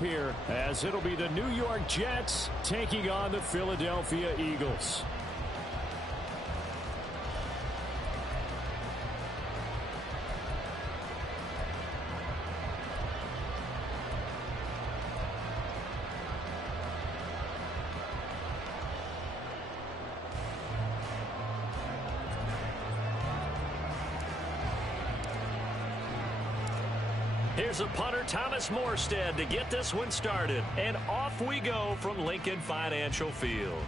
here, as it'll be the New York Jets taking on the Philadelphia Eagles. Here's a punter, Thomas Morstead, to get this one started. And off we go from Lincoln Financial Field.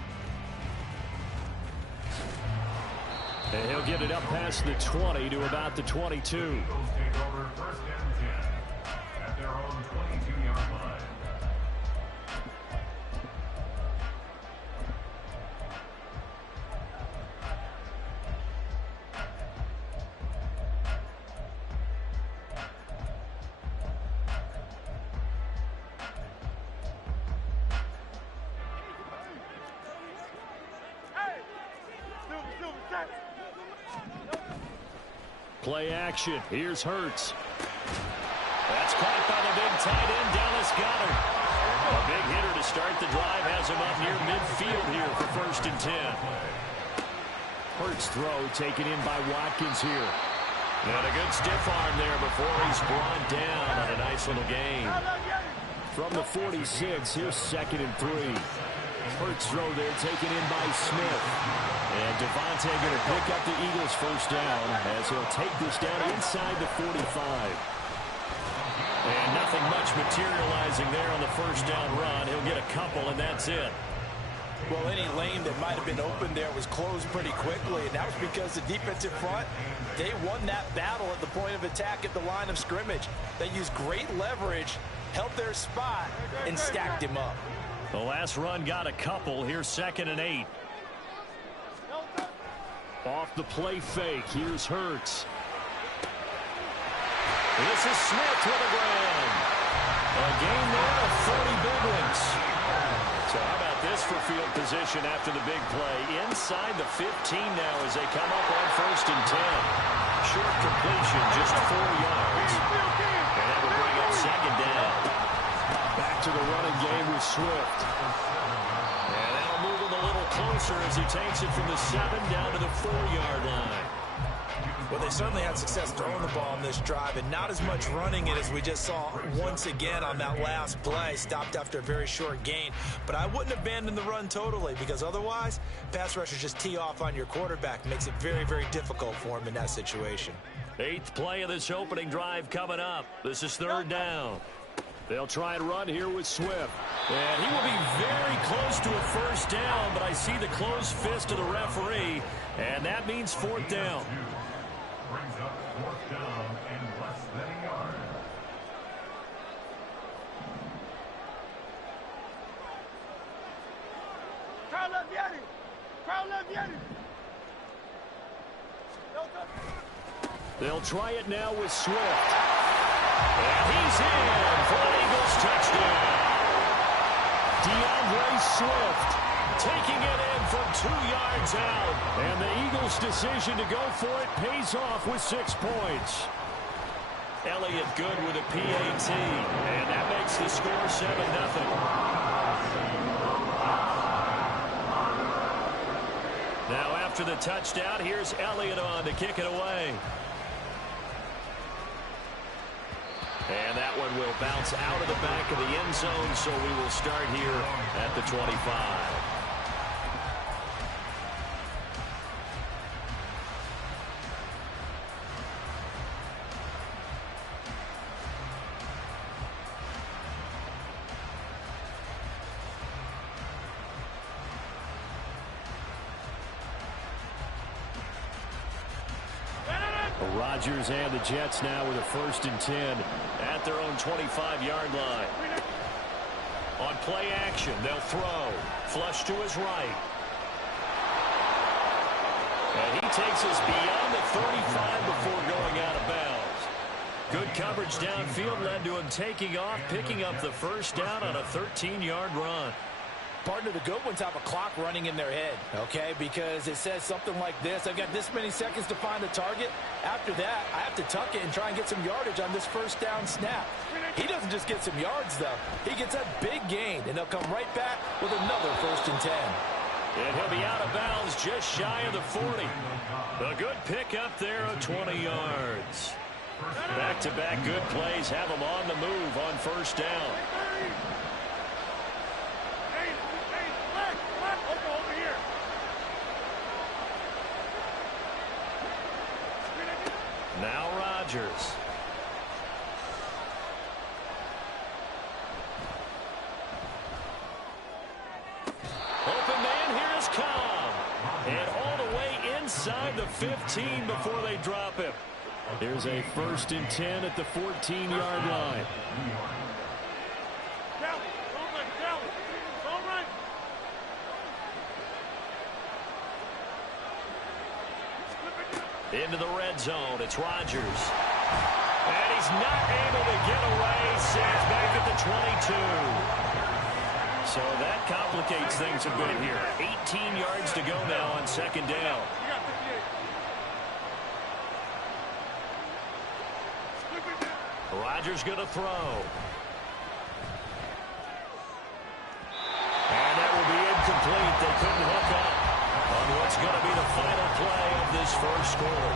And he'll get it up past the 20 to about the 22. Eagles take over first and 10 at their own 22-yard line. Play action. Here's Hurts. That's caught by the big tight end, Dallas Goedert. A big hitter to start the drive has him up near midfield here for first and 10. Hurts throw taken in by Watkins here. And a good stiff arm there before he's brought down on a nice little gain. From the 46, here's second and 3. Hurts throw there taken in by Smith. And Devontae going to pick up the Eagles first down as he'll take this down inside the 45. And nothing much materializing there on the first down run. He'll get a couple, and that's it. Well, any lane that might have been open there was closed pretty quickly, and that was because the defensive front, they won that battle at the point of attack at the line of scrimmage. They used great leverage, held their spot, and stacked him up. The last run got a couple. Here's second and 8. Off the play fake, here's Hurts. This is Smith with a grab. A gain there of 40 big ones. So how about this for field position after the big play? Inside the 15 now as they come up on first and 10. Short completion, just 4 yards. And that will bring up second down. Back to the running game with Swift. And that'll move him a little closer as he takes it from the 7 down to the 4-yard line. Well, they certainly had success throwing the ball in this drive, and not as much running it as we just saw once again on that last play. Stopped after a very short gain. But I wouldn't abandon the run totally, because otherwise, pass rushers just tee off on your quarterback. Makes it very, very difficult for him in that situation. 8th play of this opening drive coming up. This is third down. They'll try and run here with Swift. And he will be very close to a first down, but I see the closed fist of the referee, and that means fourth down. Brings up fourth down and less than a yard. They'll try it now with Swift. And he's in for an Eagles touchdown. DeAndre Swift taking it in from 2 yards out. And the Eagles' decision to go for it pays off with 6 points. Elliott good with a PAT. And that makes the score 7-0. Now after the touchdown, here's Elliott on to kick it away. And that one will bounce out of the back of the end zone, so we will start here at the 25. Rodgers and the Jets now with a first and 10 at their own 25-yard line. On play action, they'll throw. Flush to his right. And he takes us beyond the 35 before going out of bounds. Good coverage downfield led to him taking off, picking up the first down on a 13-yard run. Partner, the good ones have a clock running in their head, okay? Because it says something like this. I've got this many seconds to find a target. After that, I have to tuck it and try and get some yardage on this first down snap. He doesn't just get some yards, though. He gets a big gain, and they'll come right back with another 1st and 10. And he'll be out of bounds just shy of the 40. A good pickup there of 20 yards. Back-to-back good plays have them on the move on 1st down. Now Rodgers. Open man, here is Cobb. And all the way inside the 15 before they drop him. There's a 1st and 10 at the 14-yard line. Into the red zone, it's Rodgers. And he's not able to get away. Says back at the 22. So that complicates things a bit here. 18 yards to go now on 2nd down. Rodgers going to throw. And that will be incomplete. They couldn't hook up on what's going to be the final play of this 1st quarter.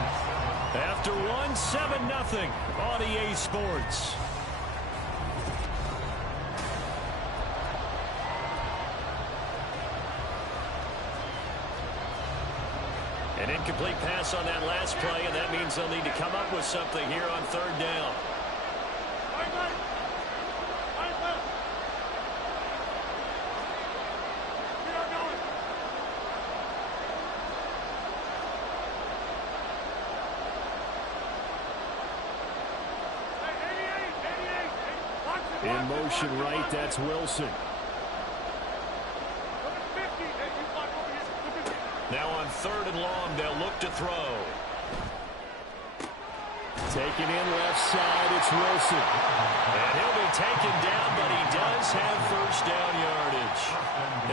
After 7-0 on EA Sports. An incomplete pass on that last play, and that means they'll need to come up with something here on 3rd down. In motion right, that's Wilson. Now on 3rd and long, they'll look to throw. Taken in left side, it's Wilson. And he'll be taken down, but he does have 1st down yardage.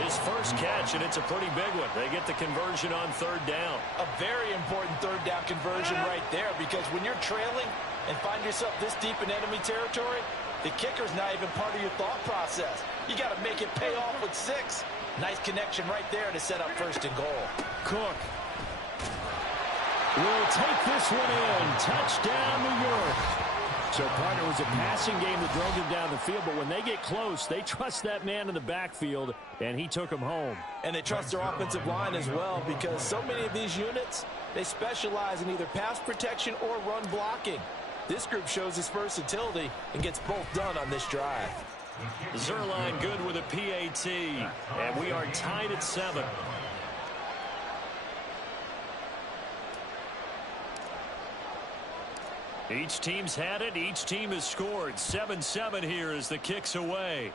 His 1st catch, and it's a pretty big one. They get the conversion on 3rd down. A very important 3rd down conversion right there, because when you're trailing and find yourself this deep in enemy territory, the kicker's not even part of your thought process. You got to make it pay off with 6. Nice connection right there to set up 1st and goal. Cook will take this one in. Touchdown, New York. So, partner, it was a passing game that drove them down the field, but when they get close, they trust that man in the backfield, and he took them home. And they trust their offensive line as well, because so many of these units, they specialize in either pass protection or run blocking. This group shows its versatility and gets both done on this drive. Zerline good with a PAT, and we are tied at 7. Each team's had it. Each team has scored. 7-7 here as the kick's away.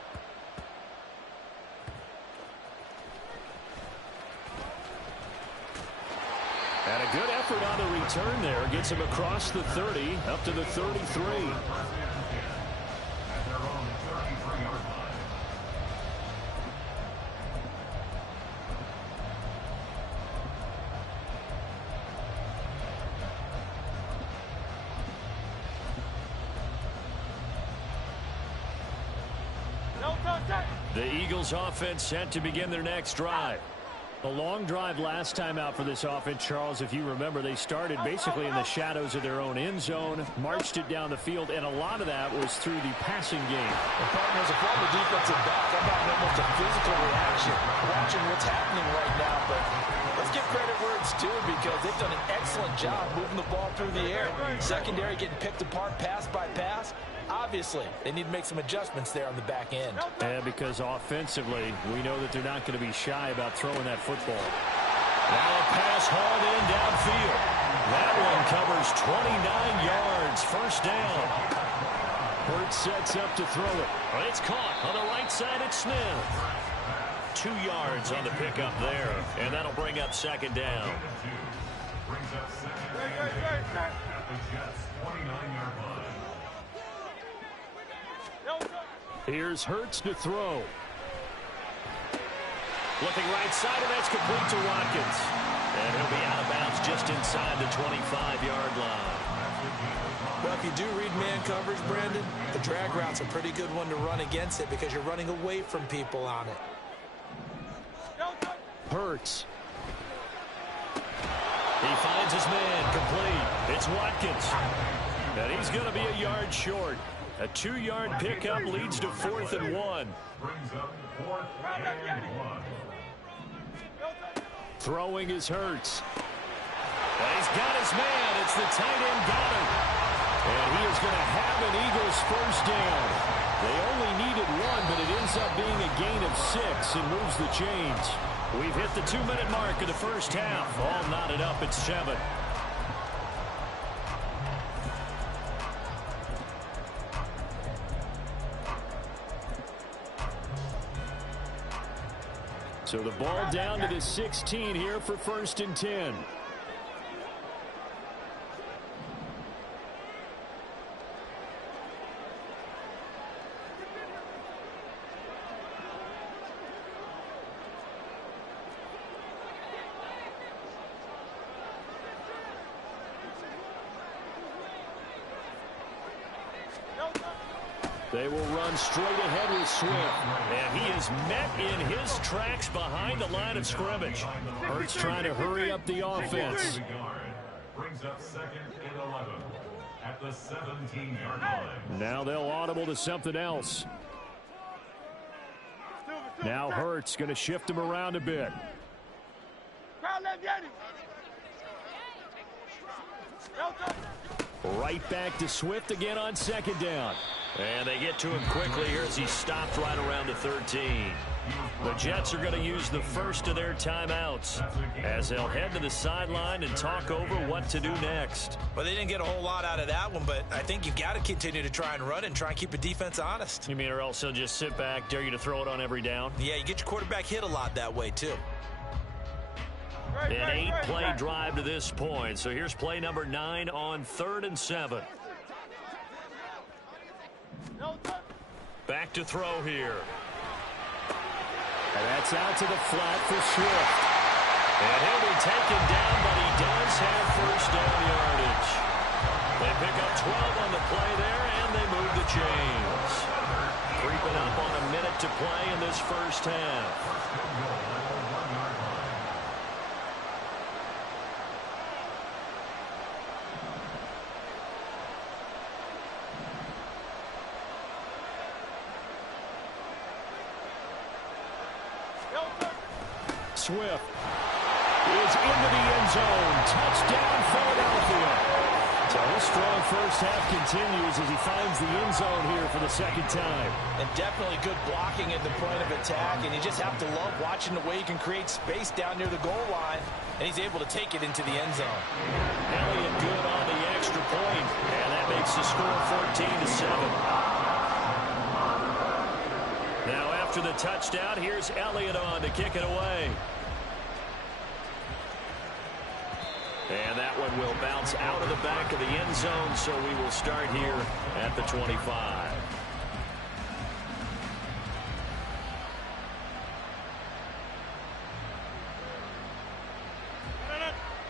And a good effort on the return there. Gets him across the 30, up to the 33. The Eagles offense set to begin their next drive. A long drive last time out for this offense, Charles. If you remember, they started basically in the shadows of their own end zone, marched it down the field, and a lot of that was through the passing game. The partners, a former defensive back, I'm having almost a physical reaction watching what's happening right now, but let's give credit where it's due, because they've done an excellent job moving the ball through the air. Secondary getting picked apart pass by pass. Obviously, they need to make some adjustments there on the back end. And because offensively, we know that they're not going to be shy about throwing that football. Now a pass hauled in downfield. That one covers 29 yards. 1st down. Hurts sets up to throw it. But it's caught on the right side at Smith. 2 yards on the pickup there, and that'll bring up 2nd down. Brings up 2nd down at the Jets' 29-yard line. Here's Hurts to throw. Looking right side, and that's complete to Watkins. And he'll be out of bounds just inside the 25-yard line. Well, if you do read man coverage, Brandon, the drag route's a pretty good one to run against it because you're running away from people on it. Hurts. He finds his man complete. It's Watkins. And he's going to be a yard short. A 2-yard pickup leads to 4th and 1. Brings up 4th and 1. Throwing is Hurts. And he's got his man. It's the tight end Goddard. And he is going to have an Eagles first down. They only needed 1, but it ends up being a gain of 6 and moves the chains. We've hit the 2-minute mark of the first half. All knotted up at 7. So the ball down to the 16 here for 1st and 10. They will run straight ahead with Swift. And he is met in his tracks behind the line of scrimmage. Hurts trying to hurry up the offense. Brings up 2nd and 11 at the 17-yard line. Now they'll audible to something else. Now Hurts going to shift him around a bit. Right back to Swift again on 2nd down. And they get to him quickly here as he stopped right around the 13. The Jets are going to use the first of their timeouts as they'll head to the sideline and talk over what to do next. Well, they didn't get a whole lot out of that one, but I think you've got to continue to try and run and try and keep the defense honest. You mean or else they'll just sit back, dare you to throw it on every down? Yeah, you get your quarterback hit a lot that way, too. An 8-play drive to this point. So here's play number 9 on 3rd and 7. Back to throw here. And that's out to the flat for Swift. And he'll be taken down, but he does have first down yardage. They pick up 12 on the play there, and they move the chains. Creeping up on a minute to play in this first half. Swift is into the end zone. Touchdown, Philadelphia. So his strong first half continues as he finds the end zone here for the 2nd time. And definitely good blocking at the point of attack, and you just have to love watching the way he can create space down near the goal line, and he's able to take it into the end zone. Elliott good on the extra point, and that makes the score 14-7. Now after the touchdown, here's Elliott on to kick it away. And that one will bounce out of the back of the end zone, so we will start here at the 25.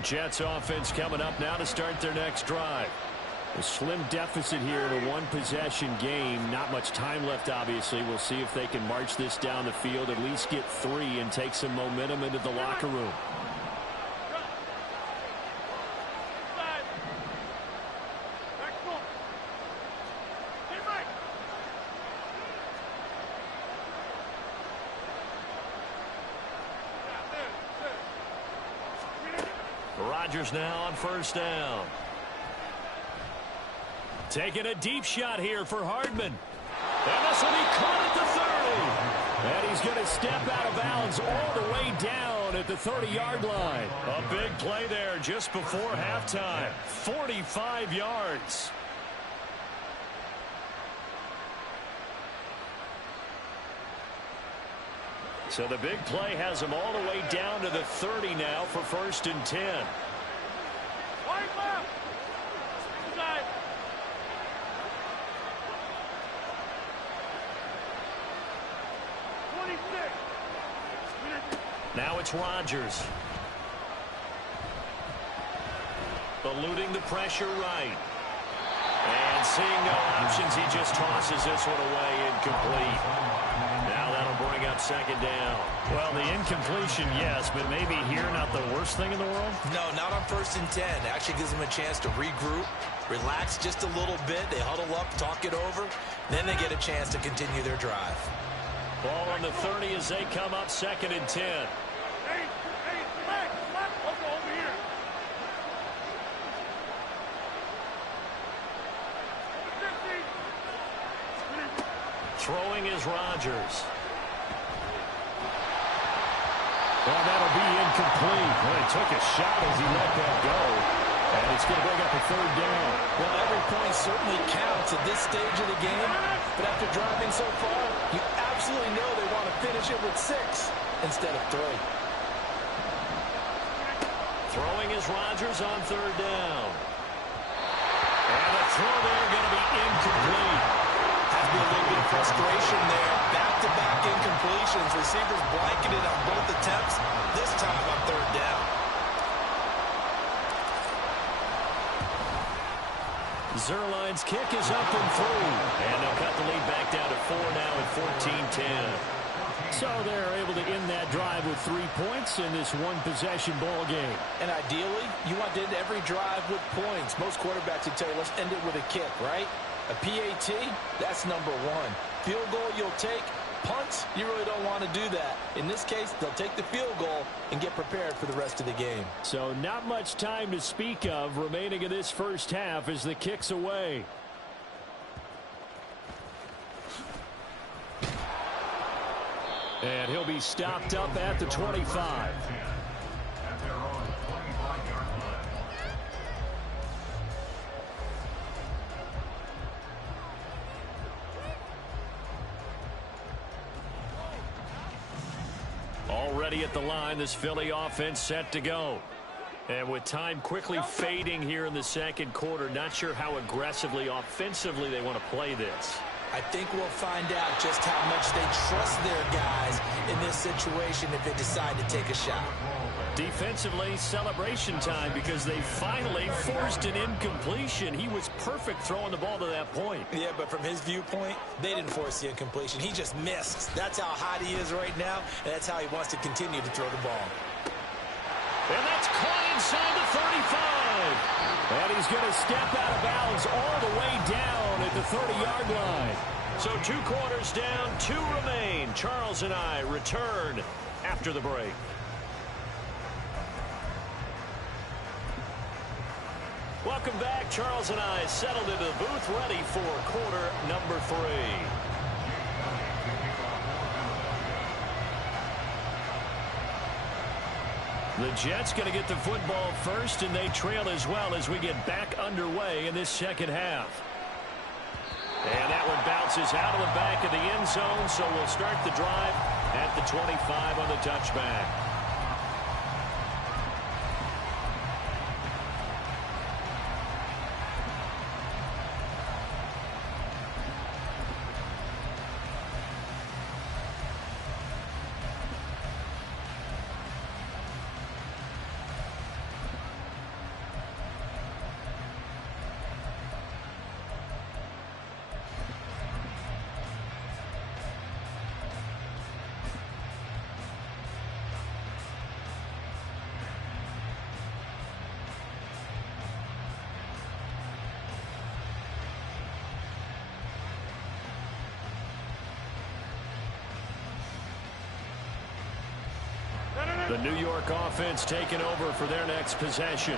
Jets offense coming up now to start their next drive. A slim deficit here in a one-possession game. Not much time left, obviously. We'll see if they can march this down the field, at least get 3 and take some momentum into the locker room. Rodgers now on first down. Taking a deep shot here for Hardman. And this will be caught at the 30. And he's going to step out of bounds all the way down at the 30-yard line. A big play there just before halftime. 45 yards. So the big play has him all the way down to the 30 now for 1st and 10. Now it's Rodgers. Eluding the pressure right. And seeing no options, he just tosses this one away, incomplete. Now that'll bring up second down. Well, the incompletion, yes, but maybe here not the worst thing in the world? No, not on 1st and 10. It actually gives them a chance to regroup, relax just a little bit. They huddle up, talk it over. Then they get a chance to continue their drive. Ball on the 30 as they come up 2nd and 10. Throwing is Rodgers. Well, that'll be incomplete. Well, he took a shot as he let that go. And it's going to bring up a 3rd down. Well, every point certainly counts at this stage of the game. But after driving so far, you absolutely know they want to finish it with 6 instead of 3. Throwing is Rodgers on 3rd down. And the throw there going to be incomplete. Has to be a little bit of frustration there. Back-to-back incompletions. Receivers blanketed on both attempts, this time on 3rd down. Zerline's kick is up and through. And they'll cut the lead back down to 4 now at 14-10. So they're able to end that drive with 3 points in this one-possession ball game. And ideally, you want to end every drive with points. Most quarterbacks would tell you, let's end it with a kick, right? A PAT, that's number 1. Field goal you'll take. Punts, you really don't want to do that. In this case, they'll take the field goal and get prepared for the rest of the game. So not much time to speak of remaining in this first half as the kick's away. And he'll be stopped up at the 25. Already at the line, this Philly offense set to go. And with time quickly fading here in the 2nd quarter, not sure how aggressively, offensively they want to play this. I think we'll find out just how much they trust their guys in this situation if they decide to take a shot. Defensively, celebration time because they finally forced an incompletion. He was perfect throwing the ball to that point. Yeah, but from his viewpoint, they didn't force the incompletion. He just missed. That's how hot he is right now, and that's how he wants to continue to throw the ball. And that's caught inside the 35. And he's going to step out of bounds all the way down at the 30-yard line. So 2 quarters down, 2 remain. Charles and I return after the break. Welcome back. Charles and I settled into the booth, ready for quarter number 3. The Jets going to get the football first, and they trail as well as we get back underway in this second half. And that one bounces out of the back of the end zone, so we'll start the drive at the 25 on the touchback. The New York offense taking over for their next possession.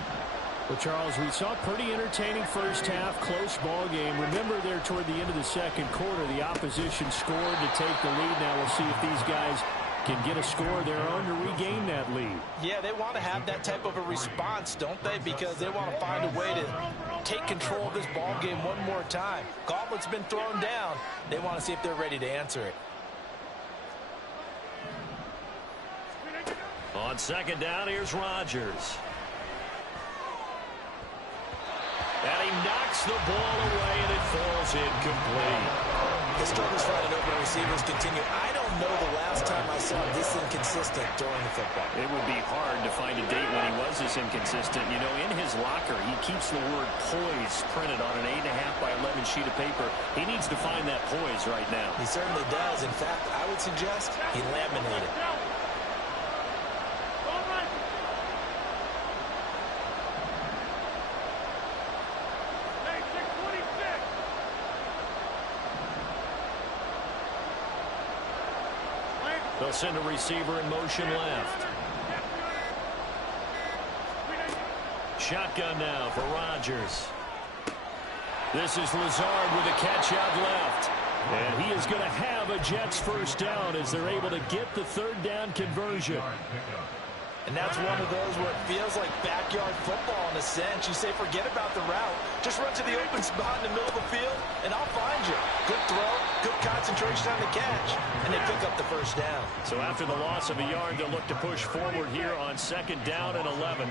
Well, Charles, we saw a pretty entertaining first half, close ball game. Remember there toward the end of the 2nd quarter, the opposition scored to take the lead. Now we'll see if these guys can get a score of their own to regain that lead. Yeah, they want to have that type of a response, don't they? Because they want to find a way to take control of this ball game one more time. Gauntlet's been thrown down. They want to see if they're ready to answer it. On 2nd down, here's Rodgers. And he knocks the ball away, and it falls incomplete. The struggles finding open receivers continue. I don't know the last time I saw this inconsistent throwing the football. It would be hard to find a date when he was this inconsistent. You know, in his locker, he keeps the word poise printed on an 8.5 by 11 sheet of paper. He needs to find that poise right now. He certainly does. In fact, I would suggest he laminated. They'll send a receiver in motion left. Shotgun now for Rodgers. This is Lazard with a catch out left. And he is going to have a Jets first down as they're able to get the third down conversion. And that's one of those where it feels like backyard football in a sense. You say forget about the route. Just run to the open spot in the middle of the field, and I'll find you. Good throw, good concentration on the catch, and they pick up the first down. So after the loss of a yard, they'll look to push forward here on second down and 11.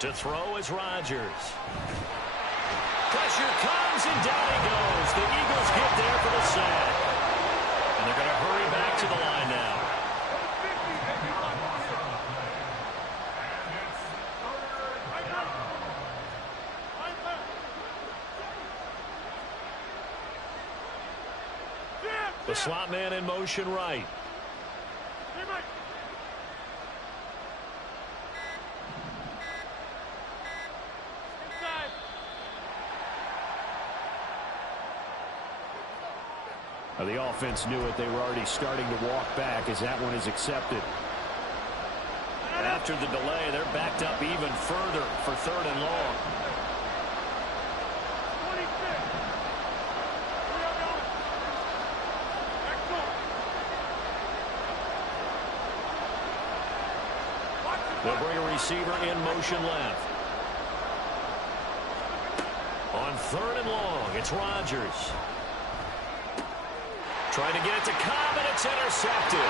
To throw is Rodgers. Pressure comes, and down he goes. The Eagles get there for the sack. And they're going to hurry back to the line now. The slot man in motion right. The offense knew it. They were already starting to walk back as that one is accepted. After the delay, they're backed up even further for third and long. They'll bring a receiver in motion left. On third and long, it's Rodgers. Trying to get it to Cobb, and it's intercepted.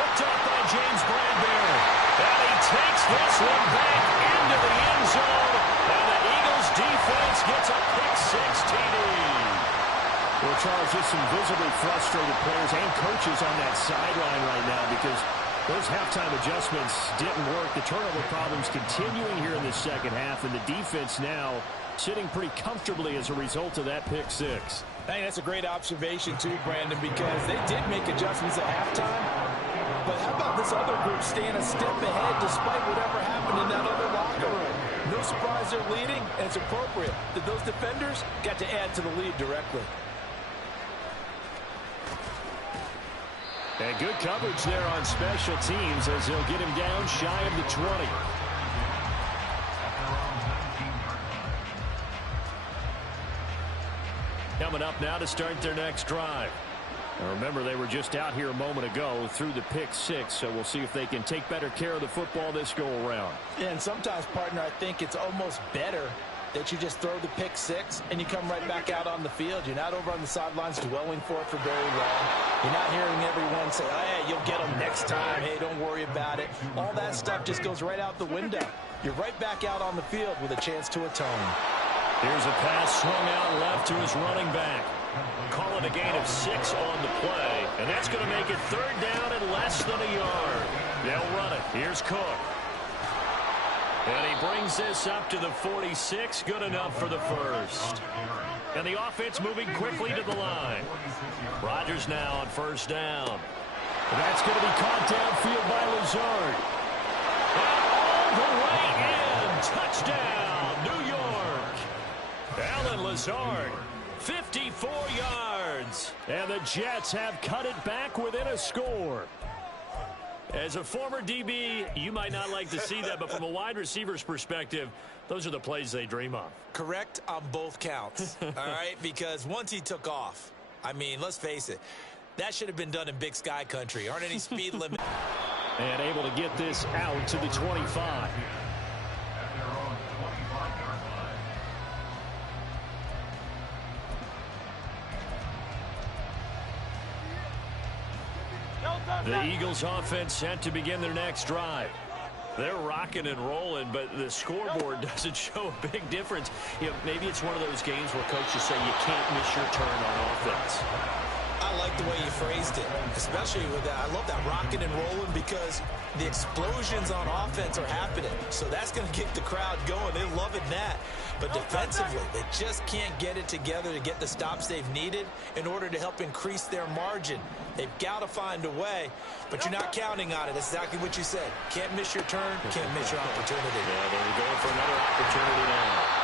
Picked up by James Bradbury. And he takes this one back into the end zone. And the Eagles defense gets a pick-six TD. Well, Charles, just some visibly frustrated players and coaches on that sideline right now because those halftime adjustments didn't work. The turnover problems continuing here in the second half, and the defense now sitting pretty comfortably as a result of that pick-six. I think that's a great observation, too, Brandon, because they did make adjustments at halftime. But how about this other group staying a step ahead despite whatever happened in that other locker room? No surprise they're leading, and it's appropriate that those defenders got to add to the lead directly. And good coverage there on special teams as they'll get him down shy of the 20. Coming up now to start their next drive. Now remember, they were just out here a moment ago through the pick-six, so we'll see if they can take better care of the football this go-around. Yeah, and sometimes, partner, I think it's almost better that you just throw the pick-six and you come right back out on the field. You're not over on the sidelines dwelling for it for very long. You're not hearing everyone say, oh, yeah, you'll get them next time. Hey, don't worry about it. All that stuff just goes right out the window. You're right back out on the field with a chance to atone. Here's a pass swung out left to his running back. Call it a gain of 6 on the play, and that's going to make it third down and less than a yard. They'll run it. Here's Cook. And he brings this up to the 46. Good enough for the first. And the offense moving quickly to the line. Rodgers now on first down. And that's going to be caught downfield by Lazard. And all the way in. Touchdown, New York. Alan Lazard, 54 yards. And the Jets have cut it back within a score. As a former DB, you might not like to see that, but from a wide receiver's perspective, those are the plays they dream of. Correct on both counts, all right? Because once he took off, I mean, let's face it, that should have been done in Big Sky country. Aren't any speed limit. And able to get this out to the 25. The Eagles offense set to begin their next drive. They're rocking and rolling, but the scoreboard doesn't show a big difference. You know, maybe it's one of those games where coaches say you can't miss your turn on offense. I like the way you phrased it, especially with that. I love that rocking and rolling because the explosions on offense are happening. So that's going to get the crowd going. They're loving that. But defensively, they just can't get it together to get the stops they've needed in order to help increase their margin. They've got to find a way, but you're not counting on it. That's exactly what you said. Can't miss your turn, can't miss your opportunity. Yeah, they're going for another opportunity now.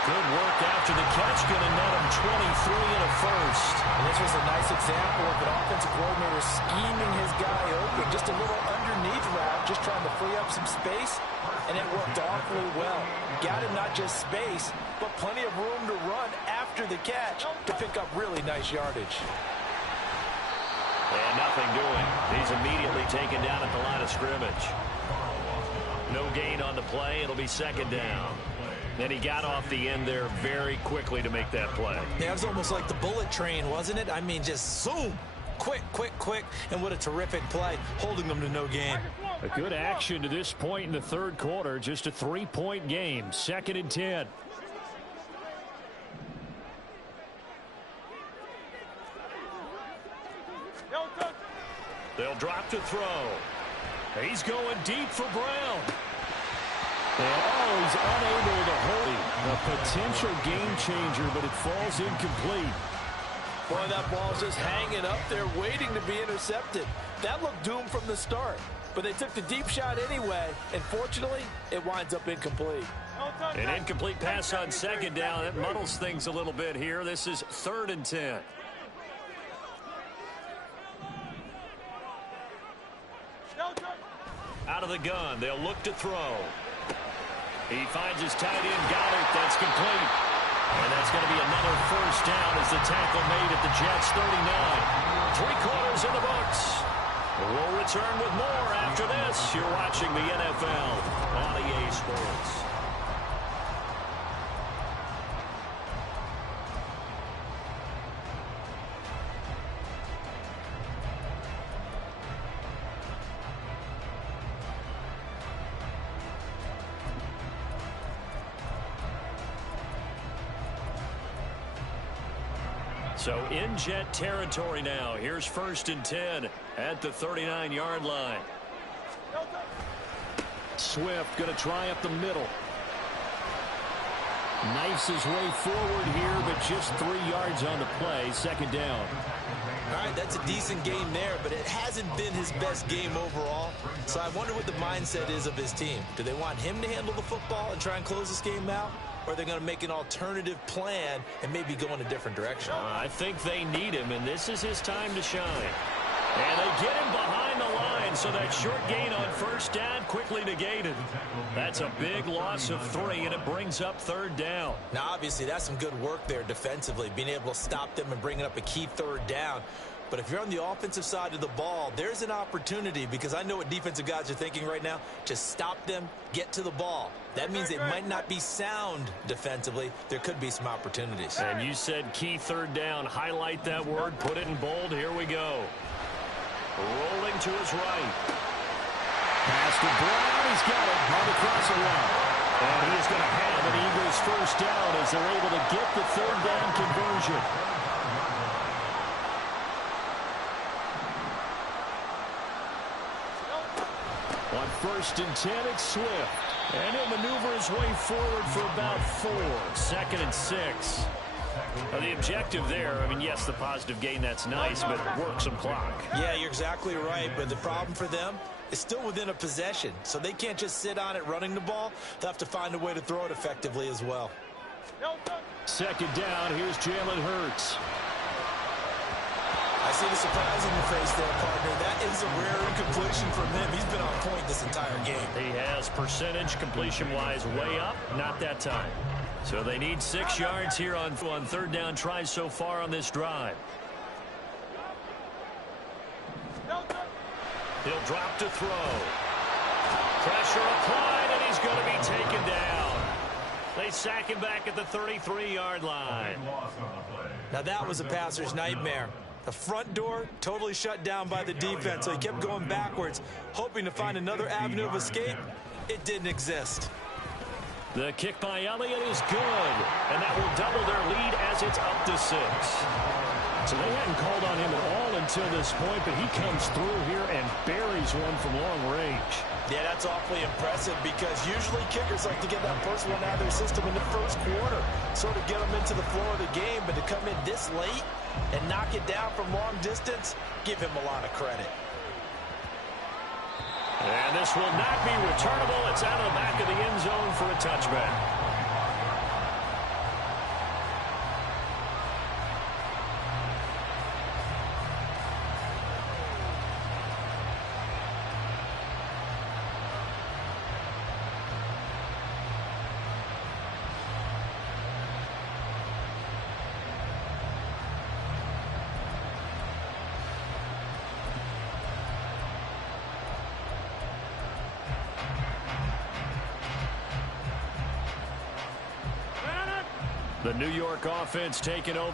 Good work after the catch, going to net him 23 and a first. And this was a nice example of an offensive coordinator scheming his guy open. Just a little underneath route, just trying to free up some space, and it worked awfully well. Got him not just space, but plenty of room to run after the catch to pick up really nice yardage. And nothing doing. He's immediately taken down at the line of scrimmage. No gain on the play. It'll be second down. And he got off the end there very quickly to make that play. Yeah, it was almost like the bullet train, wasn't it? I mean, just zoom. Quick, quick, quick. And what a terrific play, holding them to no gain. A good action to this point in the third quarter. Just a 3-point game. 2nd and 10. They'll drop to throw. He's going deep for Brown. And, he's unable to hold it. A potential game changer, but it falls incomplete. Boy, that ball's just hanging up there, waiting to be intercepted. That looked doomed from the start, but they took the deep shot anyway, and fortunately, it winds up incomplete. An incomplete pass on second down. That muddles things a little bit here. This is 3rd and 10. Out of the gun, they'll look to throw. He finds his tight end, got it. That's complete. And that's going to be another first down as the tackle made at the Jets' 39. 3 quarters in the books. We'll return with more after this. You're watching the NFL on EA Sports. So in Jet territory now. Here's 1st and 10 at the 39-yard line. Swift going to try up the middle. Knifes his way forward here, but just 3 yards on the play. 2nd down. All right, that's a decent game there, but it hasn't been his best game overall. So I wonder what the mindset is of his team. Do they want him to handle the football and try and close this game out? Or are they going to make an alternative plan and maybe go in a different direction? I think they need him, and this is his time to shine. And they get him behind the line, so that short gain on first down quickly negated. That's a big loss of 3, and it brings up 3rd down. Now, obviously, that's some good work there defensively, being able to stop them and bringing up a key 3rd down. But if you're on the offensive side of the ball, there's an opportunity, because I know what defensive guys are thinking right now. Just stop them, get to the ball. That means they might not be sound defensively. There could be some opportunities. And you said key 3rd down. Highlight that word. Put it in bold. Here we go. Rolling to his right. Pass to Brown. He's got it. On the crossing line. And he is going to have an Eagles first down as they're able to get the 3rd down conversion. On 1st and 10, it's Swift. And he'll maneuver his way forward for about 4. 2nd and 6. The objective there, I mean, yes, the positive gain, that's nice, but work some clock. Yeah, you're exactly right, but the problem for them is still within a possession, so they can't just sit on it running the ball. They'll have to find a way to throw it effectively as well. 2nd down, here's Jalen Hurts. I see the surprise in your face there, partner. That is a rare incompletion from him. He's been on point this entire game. He has percentage completion-wise way up, not that time. So they need 6 yards here on 3rd down tries so far on this drive. He'll drop to throw. Pressure applied, and he's going to be taken down. They sack him back at the 33-yard line. Now that was a passer's nightmare. The front door totally shut down by the defense, so he kept going backwards, hoping to find another avenue of escape, it didn't exist. The kick by Elliott is good, and that will double their lead as it's up to 6. So they hadn't called on him at all until this point, but he comes through here and buries one from long range. Yeah, that's awfully impressive because usually kickers like to get that first one out of their system in the first quarter, sort of get them into the flow of the game, but to come in this late and knock it down from long distance, give him a lot of credit. And this will not be returnable. It's out of the back of the end zone for a touchback. The New York offense taking over.